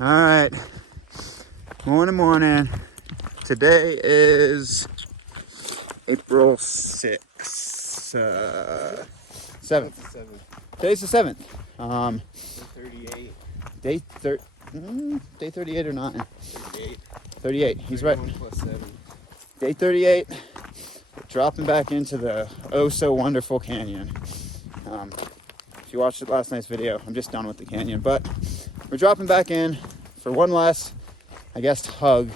All right, morning. Today is April 6th, 7th. Today's the 7th. Day 38 or not? 38. He's right. 7. Day 38. Dropping back into the oh so wonderful canyon. If you watched last night's video, I'm just done with the canyon, but we're dropping back in for one last, I guess, hug,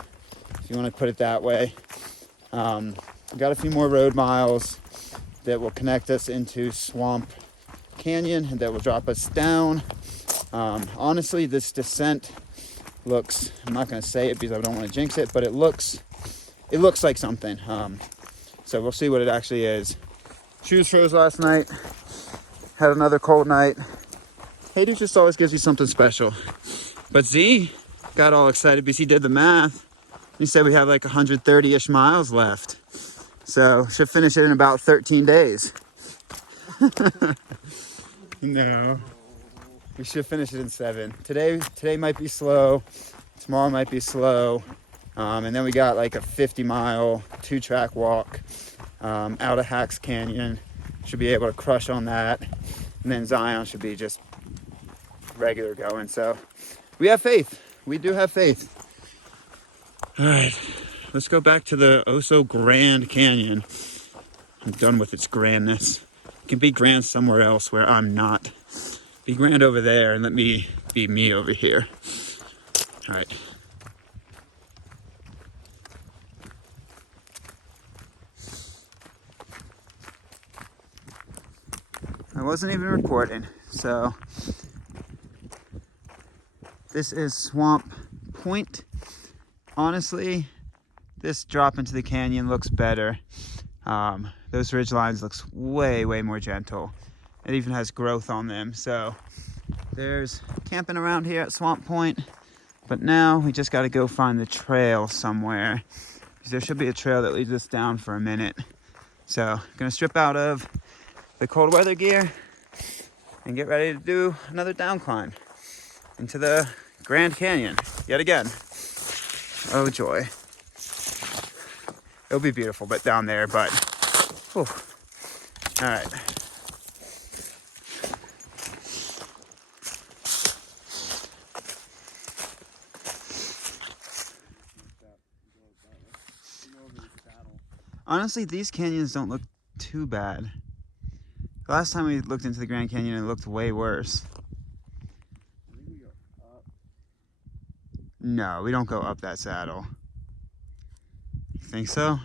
if you want to put it that way. We got a few more road miles that will connect us into Swamp Canyon and that will drop us down. Honestly, this descent looks, I'm not going to say it because I don't want to jinx it, but it looks like something. So we'll see what it actually is. Shoes froze last night. Had another cold night. Hayduke just always gives you something special. But Z got all excited because he did the math. He said we have like 130-ish miles left. So should finish it in about 13 days. No. We should finish it in 7. Today might be slow. Tomorrow might be slow. And then we got like a 50-mile 2-track walk out of Hacks Canyon. Should be able to crush on that. And then Zion should be just regular going. So we have faith. We do have faith. All right, let's go back to the oh so grand canyon. I'm done with its grandness. It can be grand somewhere else where I'm not. Be grand over there and let me be me over here. All right. I wasn't even recording, so this is Swamp Point. Honestly, this drop into the canyon looks better. Those ridge lines looks way more gentle. It even has growth on them. So there's camping around here at Swamp Point, but now we just got to go find the trail somewhere, because there should be a trail that leads us down for a minute. So gonna strip out of the cold weather gear and get ready to do another down climb into the Grand Canyon yet again. Oh joy. It'll be beautiful, but down there, but whew. All right. Honestly, these canyons don't look too bad. The last time we looked into the Grand Canyon, it looked way worse. No, we don't go up that saddle. You think so?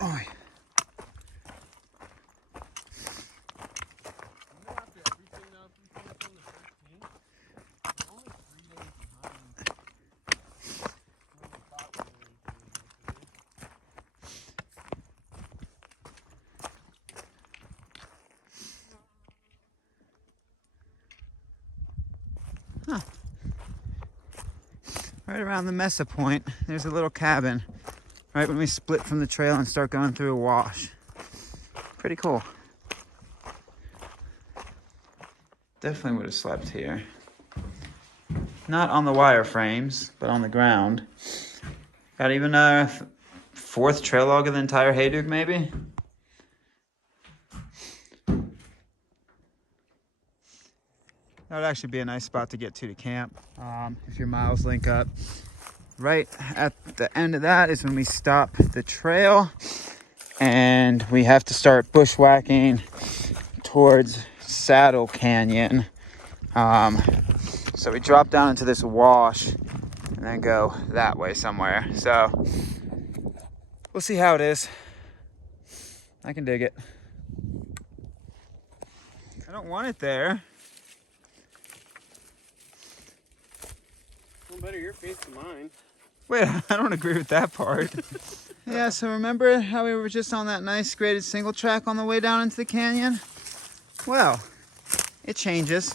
Oh. Huh. Right around the Mesa Point, there's a little cabin. Right when we split from the trail and start going through a wash. Pretty cool. Definitely would have slept here. Not on the wire frames, but on the ground. Got even a 4th trail log of the entire Hayduke, maybe? That would actually be a nice spot to get to camp, if your miles link up. Right at the end of that is when we stop the trail and we have to start bushwhacking towards Saddle Canyon. So we drop down into this wash and then go that way somewhere. So we'll see how it is. I can dig it. I don't want it there. Well, better your face than mine. Wait, I don't agree with that part. Yeah, so remember how we were just on that nice graded single track on the way down into the canyon? Well, it changes.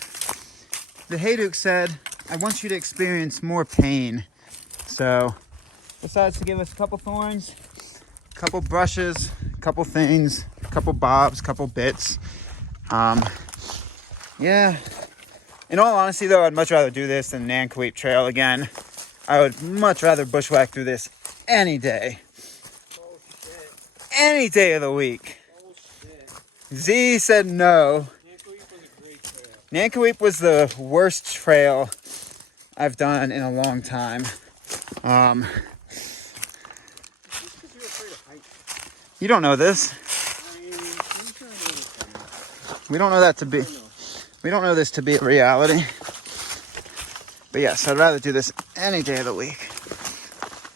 The Hayduke said, I want you to experience more pain. So, decides to give us a couple thorns, a couple brushes, couple things, couple bobs, couple bits. Yeah. In all honesty, though, I'd much rather do this than Hayduke Trail again. I would much rather bushwhack through this any day. Oh, shit. Any day of the week. Oh, shit. Z said no. Hayduke was a great trail. Hayduke was the worst trail I've done in a long time. You don't know this. We don't know that to be. We don't know this to be a reality. But yes, I'd rather do this any day of the week.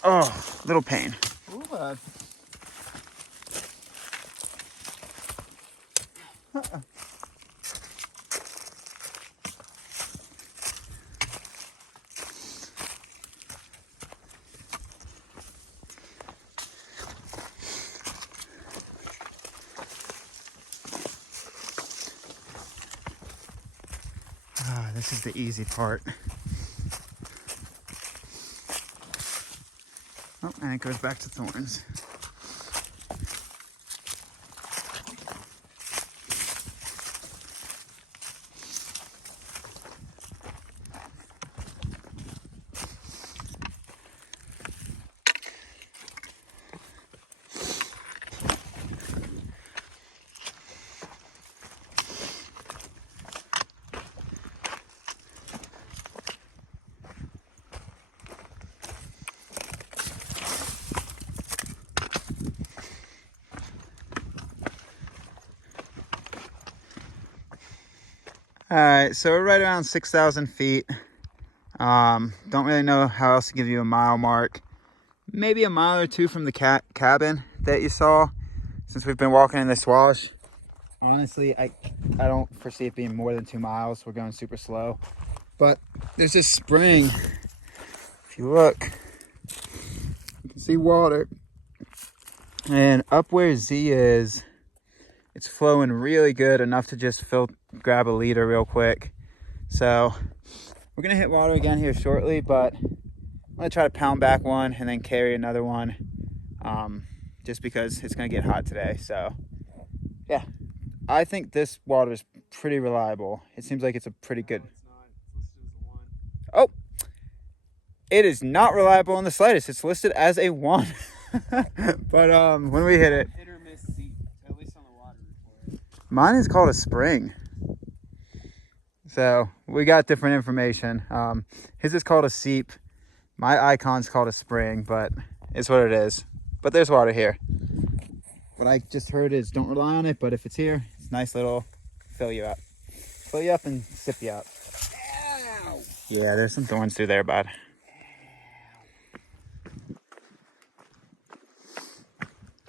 Oh, little pain. Ooh, This is the easy part. Oh, and it goes back to thorns. All right, so we're right around 6,000 feet. Don't really know how else to give you a mile mark. Maybe a mile or two from the cabin that you saw, since we've been walking in this wash. Honestly, I don't foresee it being more than 2 miles. We're going super slow. But there's this spring. If you look, you can see water. And up where Z is, it's flowing really good, enough to just grab a liter real quick. So we're gonna hit water again here shortly, but I'm gonna try to pound back one and then carry another one, just because it's gonna get hot today. So yeah, I think this water is pretty reliable. It seems like it's a pretty good. No, it's not. It's listed as a 1. Oh, it is not reliable in the slightest. It's listed as a 1. But when we hit it, Hit or miss seep, at least on the water report. mine is called a spring. So we got different information. His is called a seep. My icon's called a spring, but it's what it is. But there's water here. What I just heard is don't rely on it, but if it's here, it's nice little fill you up. Fill you up and sip you up. Ow! Yeah, there's some thorns through there, bud.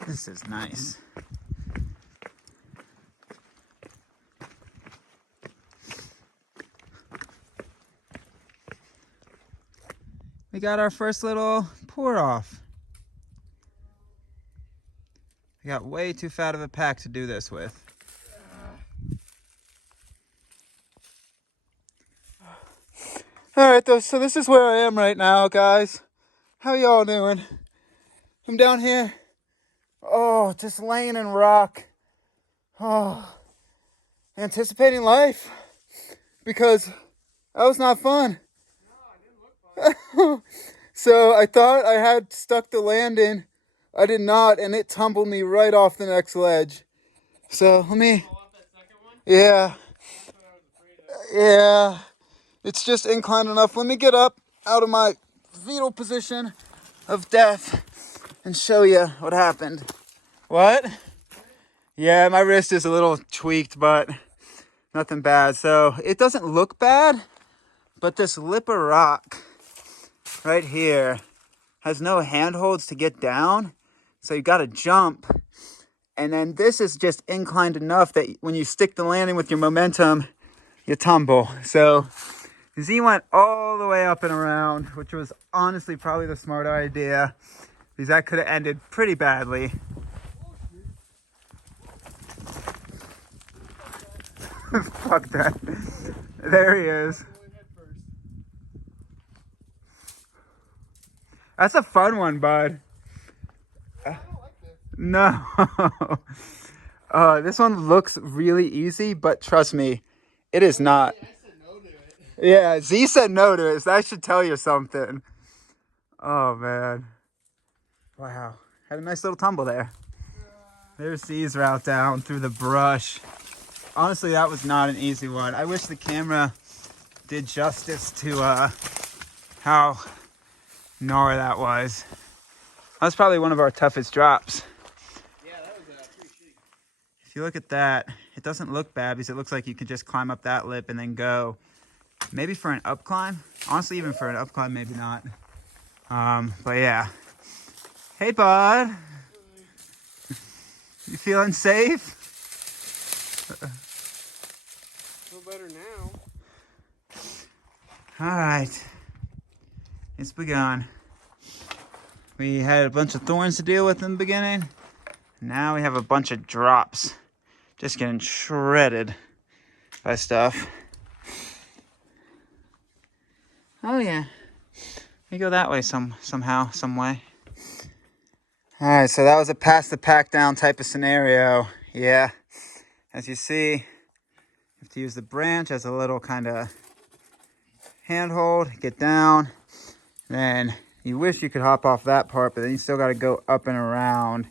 This is nice. We got our first little pour off. We got way too fat of a pack to do this with. All right, though, so this is where I am right now, guys. How y'all doing? I'm down here. Oh, just laying in rock. Oh, anticipating life, because that was not fun. No, it didn't look fun. So I thought I had stuck the landing. I did not, and it tumbled me right off the next ledge. So let me, Fall off that second one? yeah, That's what I was afraid of. yeah. It's just inclined enough. Let me get up out of my fetal position of death and show you what happened. What? Yeah, my wrist is a little tweaked, but nothing bad. So it doesn't look bad, but this lip of rock right here has no handholds to get down. So you got to jump. And then this is just inclined enough that when you stick the landing with your momentum, you tumble. So Z went all the way up and around, which was honestly probably the smarter idea, because that could have ended pretty badly. Fuck that. There he is. That's a fun one, bud. I don't like this. No. This one looks really easy, but trust me, it is not. I said no to it. Yeah, Z said no to it, so that should tell you something. Oh, man. Wow. Had a nice little tumble there. There's Z's route down through the brush. Honestly, that was not an easy one. I wish the camera did justice to how gnarly that was. That was probably one of our toughest drops. Yeah, that was pretty shitty. If you look at that, it doesn't look bad because it looks like you could just climb up that lip and then go. Maybe for an up climb. Honestly, even for an up climb, maybe not. But yeah. Hey, bud. You feeling safe? Feel better now. All right. It's begun. We had a bunch of thorns to deal with in the beginning. Now we have a bunch of drops. Just getting shredded by stuff. Oh yeah. We go that way somehow, some way. All right, so that was a pass the pack down type of scenario. Yeah. As you see, you have to use the branch as a little kind of handhold, get down. Then you wish you could hop off that part, but then you still got to go up and around.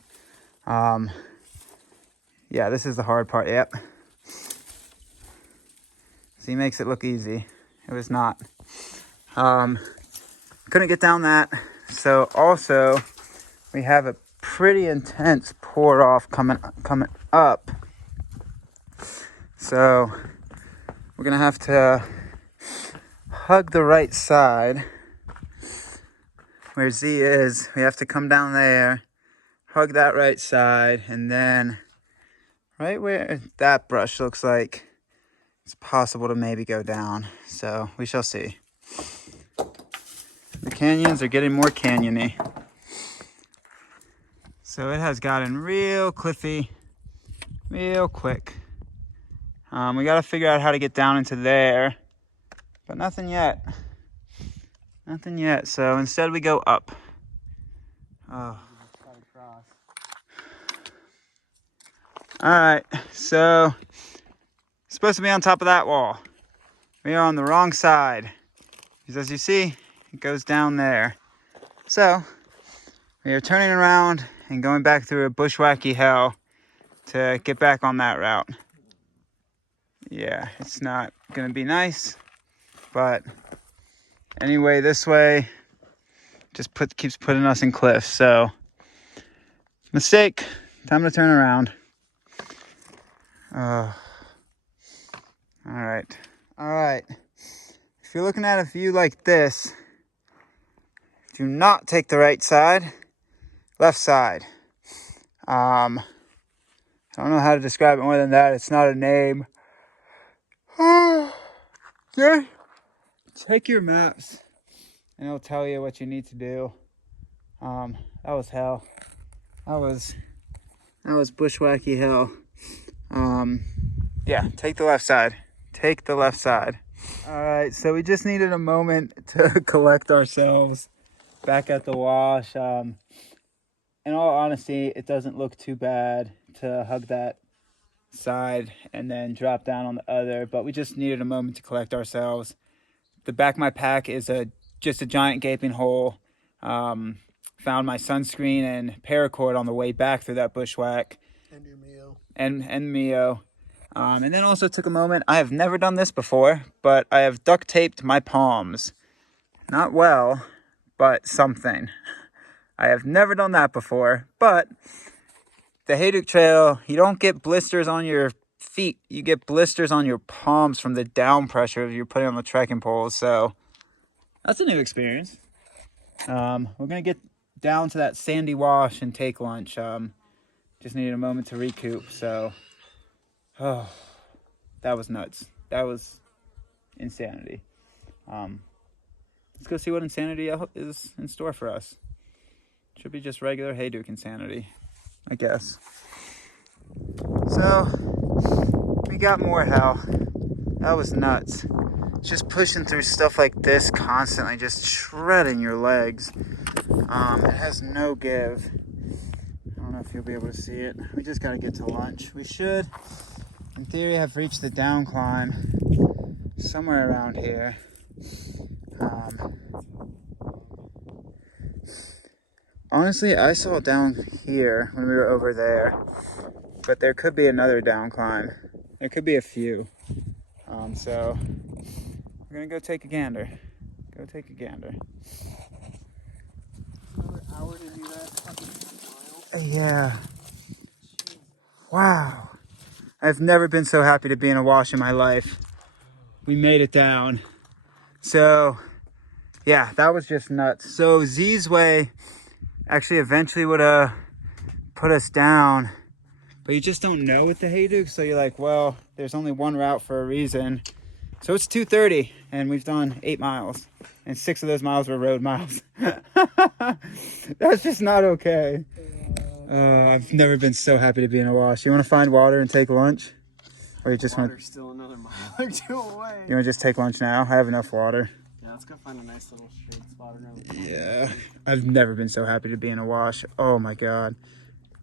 Yeah, this is the hard part. Yep. See, makes it look easy. It was not. Couldn't get down that. So also, we have a pretty intense pour off coming up. So we're gonna have to hug the right side where Z is. We have to come down there, hug that right side, and then right where that brush looks like it's possible to maybe go down. So we shall see. The canyons are getting more canyony. So it has gotten real cliffy, real quick. We got to figure out how to get down into there, but nothing yet. Nothing yet. So instead we go up. Oh. All right. So supposed to be on top of that wall. We are on the wrong side because, as you see, it goes down there. So we are turning around and going back through a bushwhacky hell to get back on that route. Yeah, it's not gonna be nice, but anyway, this way just keeps putting us in cliffs. So mistake. Time to turn around. All right. If you're looking at a view like this, do not take the right side, left side. I don't know how to describe it more than that. It's not a name. Yeah. Take your maps and it'll tell you what you need to do. That was hell. That was bushwhacky hell. Yeah, take the left side. Take the left side. All right, so we just needed a moment to collect ourselves back at the wash. In all honesty, it doesn't look too bad to hug that side and then drop down on the other, but we just needed a moment to collect ourselves. The back of my pack is just a giant gaping hole. Found my sunscreen and paracord on the way back through that bushwhack. And your Mio. And Mio. And then also took a moment. I have never done this before, but I have duct taped my palms. Not well, but something. I have never done that before, but the Hayduke Trail, you don't get blisters on your feet. You get blisters on your palms from the down pressure you're putting on the trekking poles. So that's a new experience. We're going to get down to that sandy wash and take lunch. Just needed a moment to recoup. So, oh, that was nuts. That was insanity. Let's go see what insanity is in store for us. Should be just regular Hayduke insanity, I guess. So, we got more hell. That was nuts. Just pushing through stuff like this constantly, just shredding your legs. It has no give. I don't know if if you'll be able to see it. We just got to get to lunch. We should, in theory, have reached the down climb somewhere around here. Honestly, I saw down here when we were over there, but there could be another down climb. There could be a few. So we're gonna go take a gander. Go take a gander. Another hour to do that fucking mile. Yeah. Wow. I've never been so happy to be in a wash in my life. We made it down. So, yeah, that was just nuts. So Z's way actually eventually would have put us down, but you just don't know with the Hayduke. So you're like, well, there's only one route for a reason. So it's 2:30 and we've done 8 miles and 6 of those miles were road miles. That's just not okay. I've never been so happy to be in a wash. You want to find water and take lunch? Or you just want Water's still another mile or two away. You want to just take lunch now? I have enough water. Yeah, let's go find a nice little shade spot around the corner. Yeah, I've never been so happy to be in a wash. Oh my God.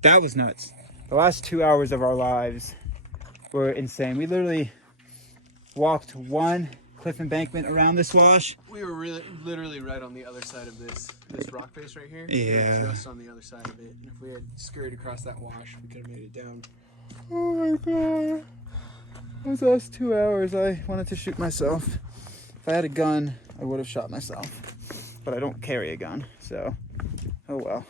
That was nuts. The last 2 hours of our lives were insane. We literally walked one cliff embankment around this wash. We were literally right on the other side of this rock face right here. Yeah. We were just on the other side of it. And if we had scurried across that wash, we could have made it down. Oh my God. Those last 2 hours, I wanted to shoot myself. If I had a gun, I would have shot myself. But I don't carry a gun, so oh well.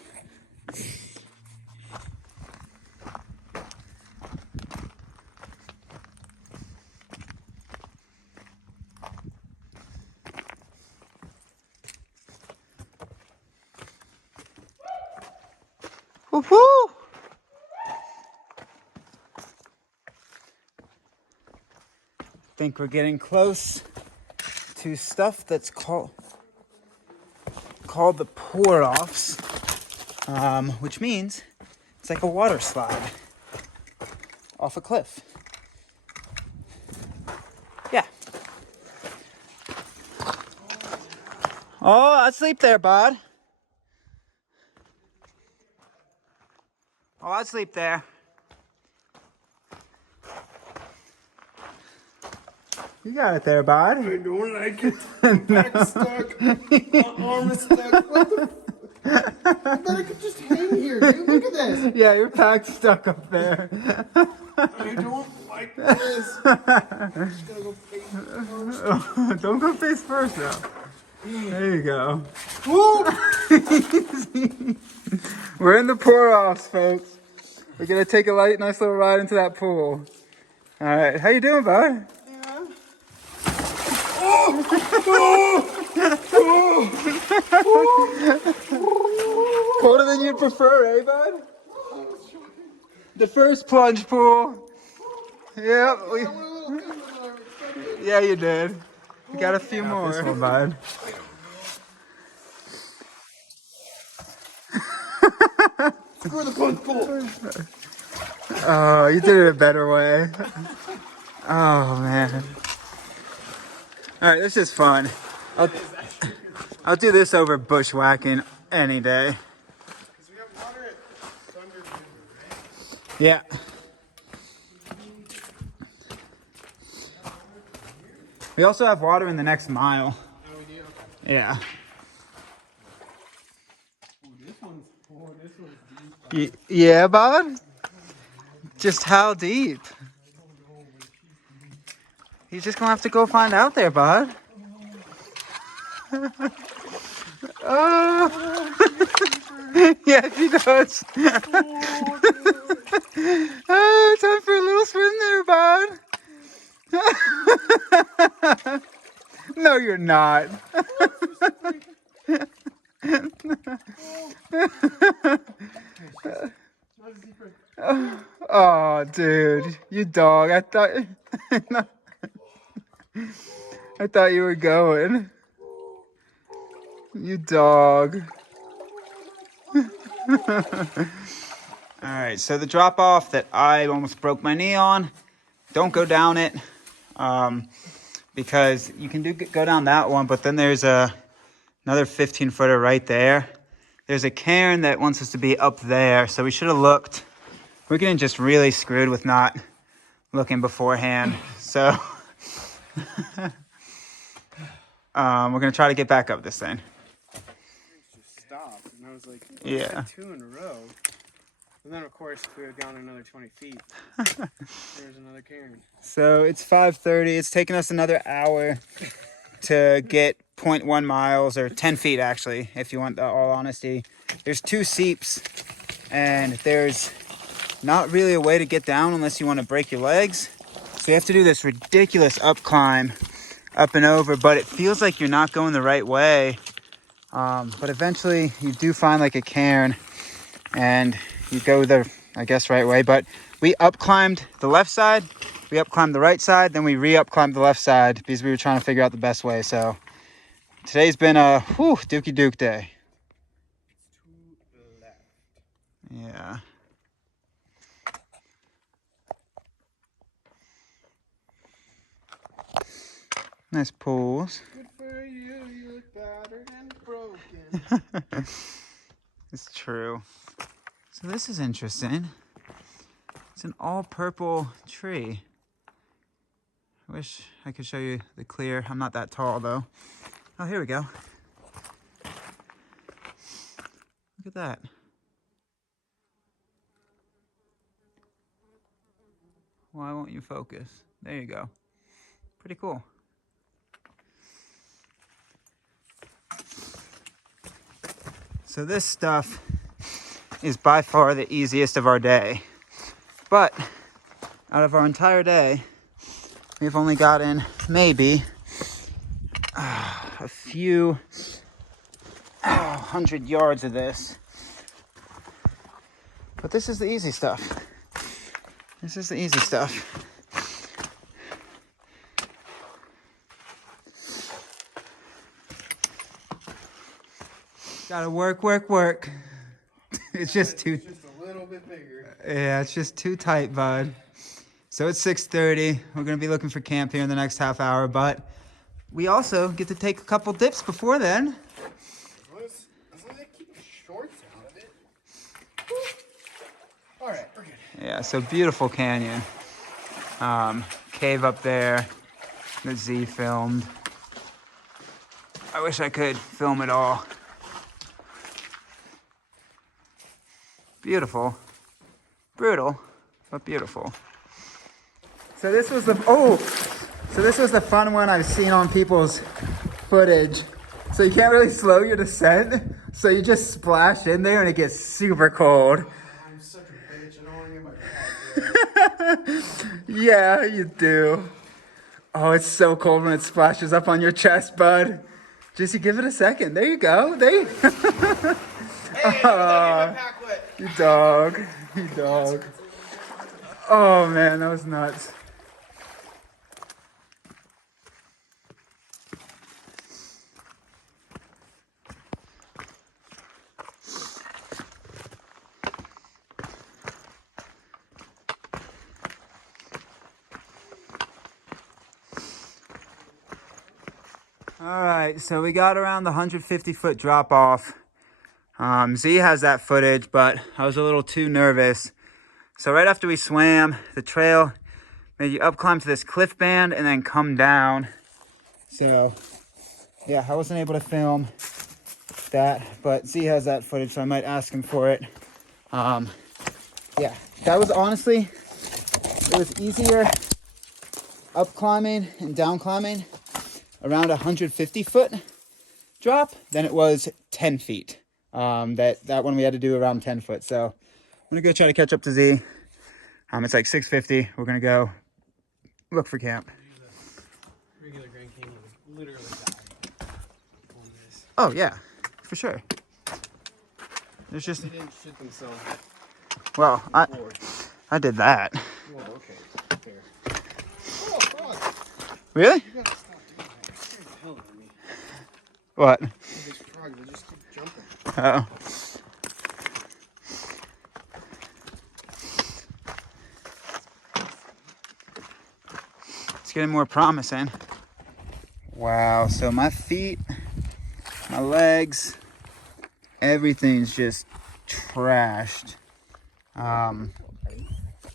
Woo-hoo! Think we're getting close to stuff that's called the pour-offs, which means it's like a water slide off a cliff. Yeah. Oh, I'd sleep there, bud. Oh, I'd sleep there. You got it there, bud. I don't like it. My back's stuck. My arm is stuck. What the? I thought I could just hang here, dude. Look at this. Yeah, your pack's stuck up there. I don't like this. I'm just gonna go face first. Don't go face first, though. There you go. Woo! We're in the pour-offs, folks. We're gonna take a nice little ride into that pool. All right, how you doing, bud? Yeah. Oh! Colder than you'd prefer, eh, bud? The first plunge pool. Yep. Yeah, you did. You got a few more. This one, bud. Screw the plunge pool. Oh, you did it a better way. Oh, man. All right, this is fun. I'll do this over bushwhacking any day. We have water at Thunder River, right? Yeah. We also have water in the next mile. Oh, we do? Okay. Yeah. Oh, this one's deep. Yeah, bud? Just how deep? You're just gonna have to go find out there, bud. Oh. Yeah, she does. Oh, time for a little swim there, bud. No, you're not. Oh, dude, you dog. I thought you were going. You dog. All right, so the drop off that I almost broke my knee on, don't go down it, because you can go down that one, but then there's another 15-footer right there. there's a cairn that wants us to be up there. So we should have looked. We're getting just really screwed with not looking beforehand. So we're going to try to get back up this thing. Just stopped, and I was like, yeah. 2 in a row. And then, of course, if we had gone another 20 feet, there's another cairn. So it's 5:30. It's taken us another hour to get 0.1 miles, or 10 feet, actually, if you want the all honesty. There's 2 seeps, and there's not really a way to get down unless you want to break your legs. So you have to do this ridiculous up climb, up and over, but it feels like you're not going the right way. But eventually you do find like a cairn, and you go the, I guess, right way. But we up climbed the left side, we up climbed the right side, then we re-up climbed the left side because we were trying to figure out the best way. So today's been a dookie duke day. Yeah. Nice pools. Good for you, you look battered and broken. It's true. So this is interesting. It's an all purple tree. I wish I could show you the clear. I'm not that tall though. Oh, here we go. Look at that. Why won't you focus? There you go. Pretty cool. So this stuff is by far the easiest of our day. But out of our entire day, we've only gotten maybe a few 100 yards of this. But this is the easy stuff. This is the easy stuff. Gotta work, work, work. It's just too... It's just a little bit bigger. Yeah, it's just too tight, bud. So it's 6:30. We're going to be looking for camp here in the next half hour, but we also get to take a couple dips before then. As long as I keep the shorts out of it. All right, we're good. Yeah, so beautiful canyon. Cave up there that Z filmed. I wish I could film it all. Beautiful. Brutal, but beautiful. So this was the fun one I've seen on people's footage. So you can't really slow your descent, so you just splash in there and it gets super cold. I'm such a bitch. I don't want to get my back wet. Yeah, you do. Oh, it's so cold when it splashes up on your chest, bud. Just you give it a second. There you go. There you Hey, I get my back wet. You dog. You dog. Oh man, that was nuts. All right, so we got around the 150-foot drop off. Z has that footage, but I was a little too nervous. So right after we swam, the trail made you up climb to this cliff band and then come down. So yeah, I wasn't able to film that, but Z has that footage, so I might ask him for it. Yeah, that was honestly, it was easier up climbing and down climbing around 150-foot drop than it was 10 feet. That one we had to do around 10 foot. So I'm gonna go try to catch up to Z. It's like 6:50. We're gonna go look for camp. Regular Grand Canyon would literally die on this. Oh yeah, for sure. There's just, They didn't shit themselves. well, I did that. Well, okay, fair. Oh, frog! Really? You gotta stop doing that. You're scaring the hell out of me. What? These frogs, they just keep jumping. Oh. It's getting more promising. Wow, so my feet, my legs, everything's just trashed.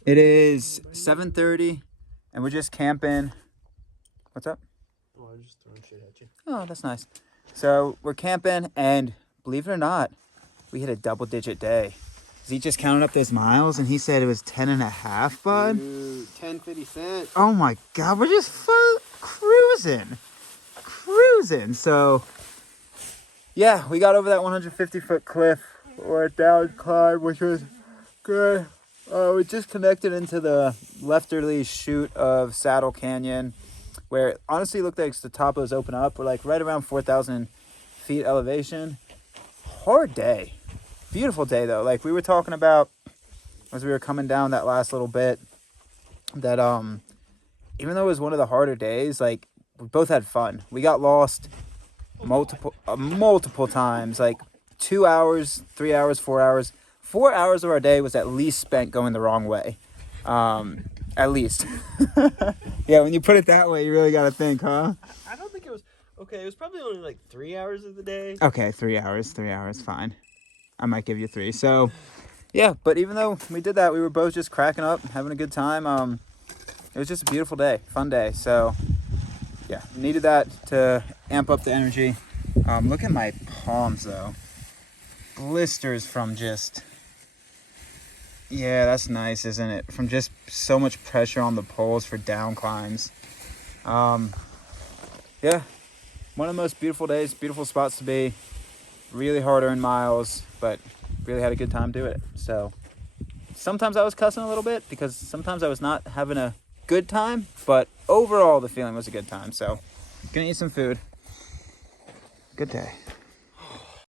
It is 7:30 and we're just camping. What's up? Oh, I'm just throwing shit at you. Oh, that's nice. So we're camping, and believe it or not, we hit a double-digit day. He just counted up those miles, and he said it was 10.5, bud. Dude, 10.50 cents. Oh my God, we're just cruising. So, yeah, we got over that 150-foot cliff or down climb, which was good. We just connected into the lefternly chute of Saddle Canyon, where it honestly looked like the top was open up. We're like right around 4,000 feet elevation. Hard day. Beautiful day though. Like we were talking about as we were coming down that last little bit, that even though it was one of the harder days, like we both had fun. We got lost multiple times, like 2 hours, 3 hours, 4 hours. 4 hours of our day was at least spent going the wrong way. At least. Yeah, when you put it that way, you really got to think, huh? I don't think it was... Okay, it was probably only like 3 hours of the day. Okay, 3 hours, fine. I might give you 3. So, yeah, but even though we did that, we were both just cracking up, having a good time. It was just a beautiful day, fun day. So, yeah, needed that to amp up the energy. Look at my palms, though. Blisters from just... Yeah, that's nice, isn't it? From just so much pressure on the poles for down climbs. Yeah, one of the most beautiful days, beautiful spots to be. Really hard earned miles, but really had a good time doing it. So sometimes I was cussing a little bit because sometimes I was not having a good time, but overall the feeling was a good time. So gonna eat some food. Good day.